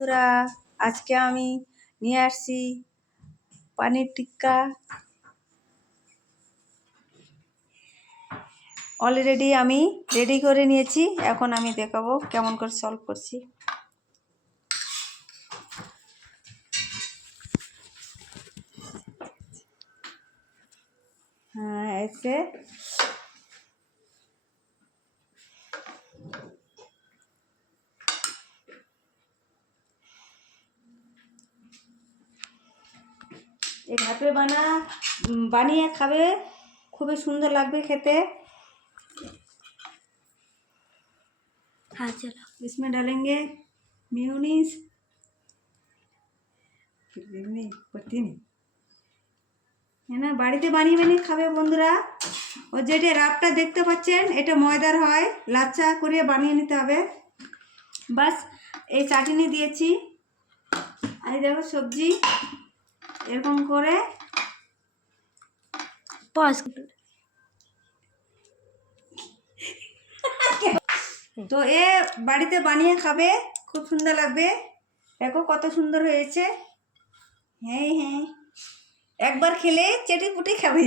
বন্ধুরা, আজকে আমি নিয়ে আসছি পানির টিক্কা। অলরেডি আমি রেডি করে নিয়েছি, এখন আমি দেখাবো কেমন করে সলভ করছি। হ্যাঁ, ऐसे এভাবে বানিয়ে খাবে, খুবই সুন্দর লাগবে খেতে। हाँ चलो। इसमें डालेंगे मेयोनीज, বাড়িতে বানিয়ে খাবে বন্ধুরা। ও যেটা রাবটা দেখতে পাচ্ছেন, এটা ময়দার হয়, লাচ্ছা করে বানিয়ে নিতে হবে। বাস এই চাটনি দিয়েছি, আর দেখো সবজি এরকম করে। पॉज। তো এ বাড়িতে বানিয়ে খাবে, খুব সুন্দর লাগবে। দেখো কত সুন্দর হয়েছে। হ্যাঁ হ্যাঁ, একবার খেলে চেটে পুটে খাবে।